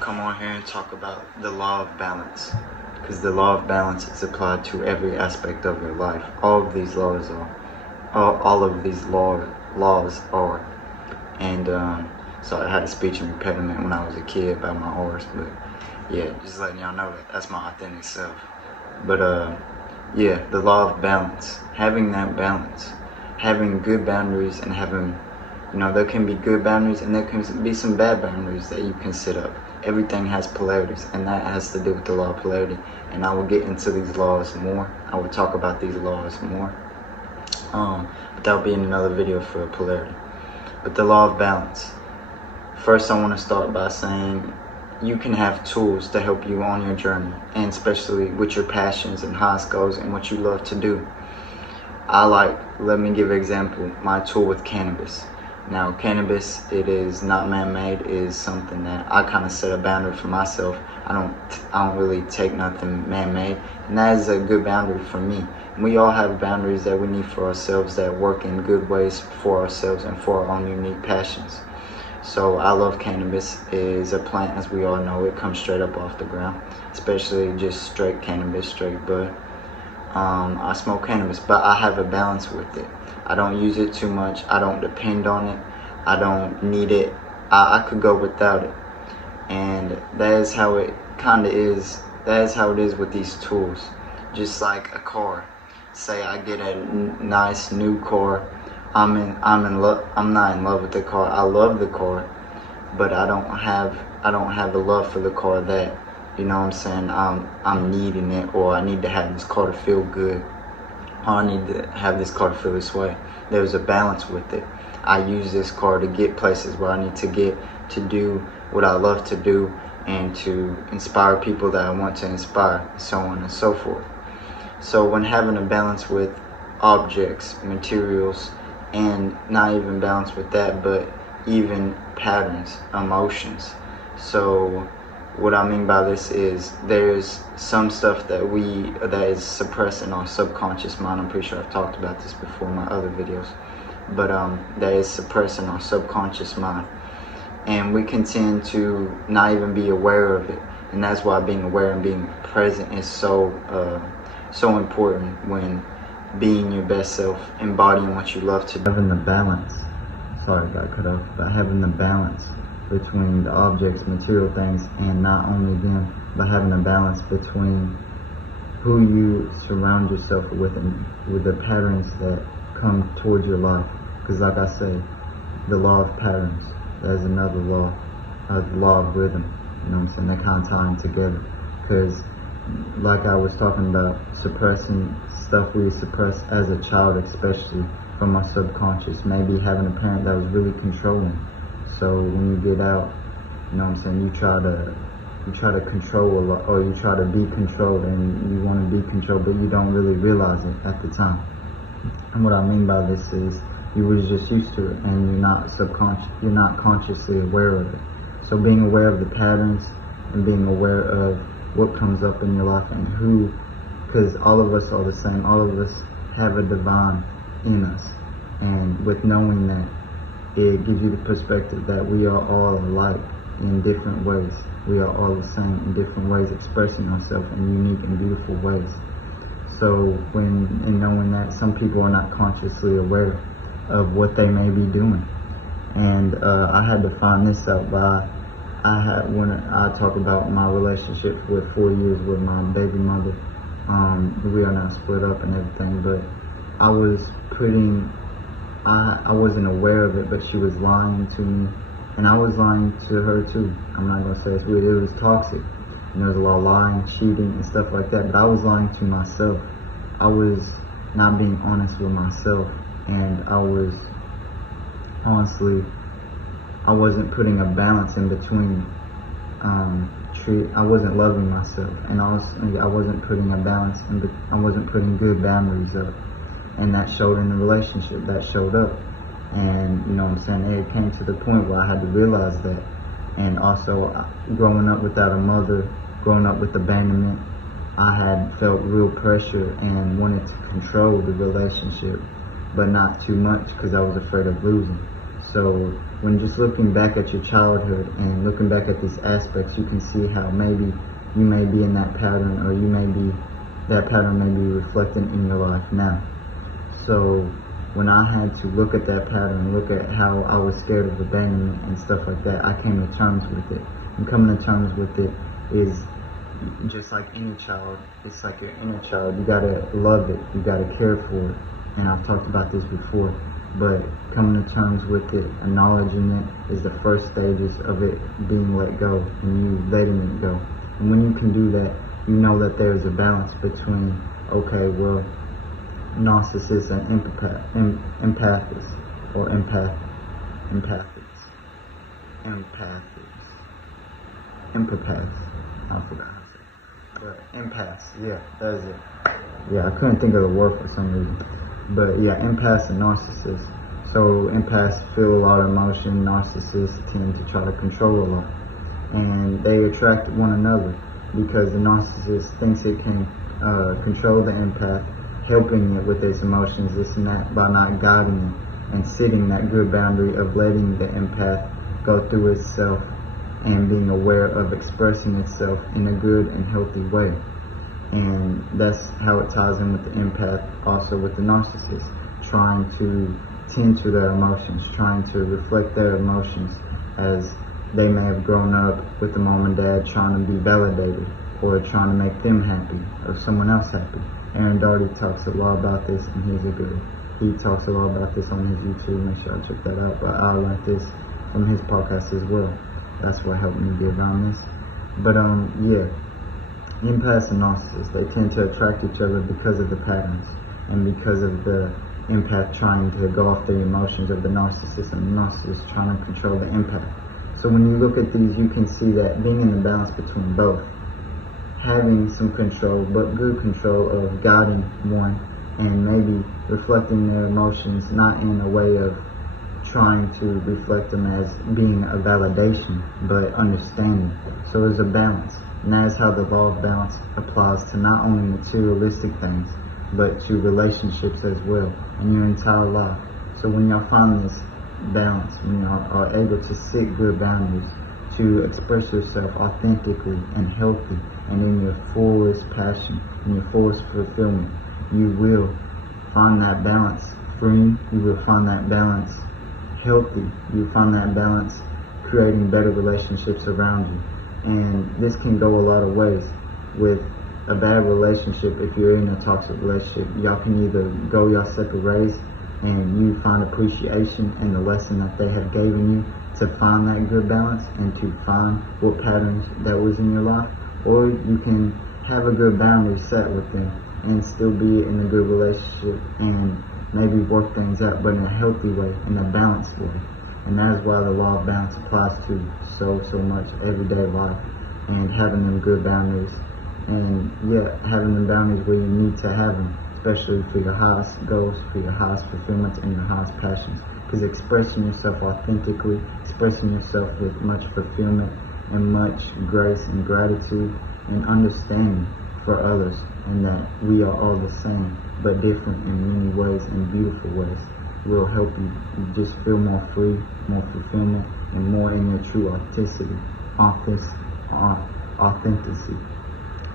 come on here and talk about the law of balance, because the law of balance is applied to every aspect of your life. All of these laws are, laws are, and so I had a speech impediment when I was a kid about my R's, but yeah, just letting y'all know that that's my authentic self. But yeah, the law of balance, having that balance, having good boundaries and having, there can be good boundaries and there can be some bad boundaries that you can set up. Everything has polarities, and that has to do with the law of polarity. And I will get into these laws more. I will talk about these laws more. But that'll be in another video for polarity. But the law of balance. First, I want to start by saying you can have tools to help you on your journey, and especially with your passions and highest goals and what you love to do. Let me give an example, my tool with cannabis. Now, cannabis, it is not man-made, it is something that I kind of set a boundary for myself. I don't really take nothing man-made, and that is a good boundary for me. And we all have boundaries that we need for ourselves that work in good ways for ourselves and for our own unique passions. So I love cannabis. It is a plant, as we all know. It comes straight up off the ground, especially just straight cannabis, straight bud. I smoke cannabis, but I have a balance with it. I don't use it too much. I don't depend on it. I don't need it. I could go without it. And that is how it kind of is. That is how it is with these tools. Just like a car. Say I get a nice new car. I'm in love. I'm not in love with the car. I love the car, but I don't have a love for the car that, you know what I'm saying, I'm needing it, or I need to have this car to feel good, or I need to have this car to feel this way. There's a balance with it. I use this car to get places where I need to get, to do what I love to do, and to inspire people that I want to inspire, so on and so forth. So when having a balance with objects, materials, and not even balance with that, but even patterns, emotions. So what I mean by this is there's some stuff that is suppressed in our subconscious mind. I'm pretty sure I've talked about this before in my other videos, but that is suppressed in our subconscious mind, and we can tend to not even be aware of it. And that's why being aware and being present is so important when being your best self, embodying what you love to do. Having the balance, sorry, got cut off, but having the balance between the objects, material things, and not only them, but having a balance between who you surround yourself with and with the patterns that come towards your life. Because like I say, the law of patterns, there's another law, the law of rhythm, you know what I'm saying? They kind of tie them together. Because like I was talking about, suppressing stuff we suppress as a child, especially from our subconscious, maybe having a parent that was really controlling. So when you get out, you know what I'm saying, you try to control a lot, or you try to be controlled, and you want to be controlled, but you don't really realize it at the time. And what I mean by this is you was just used to it, and you're not consciously aware of it. So being aware of the patterns and being aware of what comes up in your life and who, because all of us are the same. All of us have a divine in us, and with knowing that, it gives you the perspective that we are all alike in different ways. We are all the same in different ways, expressing ourselves in unique and beautiful ways. So in knowing that, some people are not consciously aware of what they may be doing. And I had to find this out when I talk about my relationship with 4 years with my baby mother. We are now split up and everything, but I wasn't aware of it, but she was lying to me, and I was lying to her too. I'm not gonna say it's weird. It was toxic, and there was a lot of lying, cheating, and stuff like that. But I was lying to myself. I was not being honest with myself, and I wasn't putting a balance in between. I wasn't loving myself, and I wasn't putting a balance, and I wasn't putting good boundaries up, and that showed in the relationship. That showed up, and you know what I'm saying, it came to the point where I had to realize that. And also, growing up without a mother, growing up with abandonment, I had felt real pressure and wanted to control the relationship, but not too much, because I was afraid of losing. So when just looking back at your childhood and looking back at these aspects, you can see how maybe you may be in that pattern, or that pattern may be reflected in your life now. So when I had to look at that pattern, look at how I was scared of abandonment and stuff like that, I came to terms with it. And coming to terms with it is just like any child. It's like your inner child. You gotta love it. You gotta care for it. And I've talked about this before. But coming to terms with it, acknowledging it, is the first stages of it being let go, and you letting it go. And when you can do that, you know that there's a balance between, okay, well, narcissists and empathics, or empathics, empaths. I forgot how to say it. But empaths, yeah, that is it. Yeah, I couldn't think of the word for some reason. But yeah, empaths and narcissists. So empaths feel a lot of emotion. Narcissists tend to try to control a lot. And they attract one another because the narcissist thinks it can control the empath, helping it with its emotions, this and that, by not guiding it and setting that good boundary of letting the empath go through itself and being aware of expressing itself in a good and healthy way. And that's how it ties in with the empath, also with the narcissist, trying to tend to their emotions, trying to reflect their emotions as they may have grown up with the mom and dad trying to be validated, or trying to make them happy, or someone else happy. Aaron Daugherty talks a lot about this, and he talks a lot about this on his YouTube. Make sure I check that out. But I learned this from his podcast as well. That's what helped me get around this. But yeah. Empaths and narcissists, they tend to attract each other because of the patterns and because of the empath trying to go off the emotions of the narcissist, and the narcissist trying to control the empath. So when you look at these, you can see that being in the balance between both, having some control, but good control of guiding one and maybe reflecting their emotions, not in a way of trying to reflect them as being a validation, but understanding. So there's a balance. And that is how the law of balance applies to not only materialistic things, but to relationships as well, in your entire life. So when y'all find this balance, when y'all are able to set good boundaries, to express yourself authentically and healthy, and in your fullest passion, in your fullest fulfillment, you will find that balance free, you will find that balance healthy, you will find that balance creating better relationships around you. And this can go a lot of ways. With a bad relationship, if you're in a toxic relationship, y'all can either go y'all separate ways and you find appreciation in the lesson that they have given you to find that good balance and to find what patterns that was in your life, or you can have a good boundary set with them and still be in a good relationship and maybe work things out, but in a healthy way, in a balanced way. And that is why the law of balance applies to so much everyday life, and having them good boundaries, and yeah, having them boundaries where you need to have them, especially for your highest goals, for your highest fulfillments, and your highest passions. Because expressing yourself authentically, expressing yourself with much fulfillment and much grace and gratitude and understanding for others, and that we are all the same but different in many ways and beautiful ways, will help you just feel more free, more fulfillment, and more in your true authenticity. Authenticity.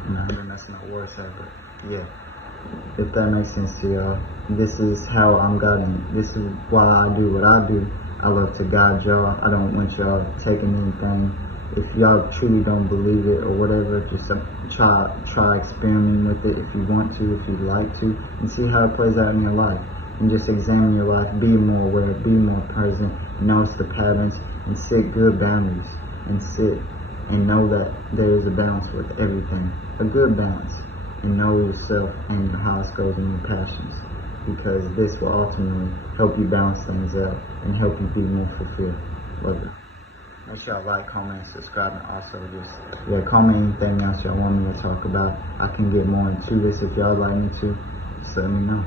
And I've been messing up words here, but yeah. If that makes sense to y'all, this is how I'm guiding. This is why I do what I do. I love to guide y'all. I don't want y'all taking anything. If y'all truly don't believe it or whatever, just try experimenting with it if you want to, if you'd like to, and see how it plays out in your life. And just examine your life, be more aware, be more present, notice the patterns, and set good boundaries, and sit and know that there is a balance with everything, a good balance, and know yourself and your highest goals and your passions, because this will ultimately help you balance things out and help you be more fulfilled. Love it. Make sure y'all like, comment, subscribe, and also just comment anything else y'all want me to talk about. I can get more into this if y'all like me to. Just let me know.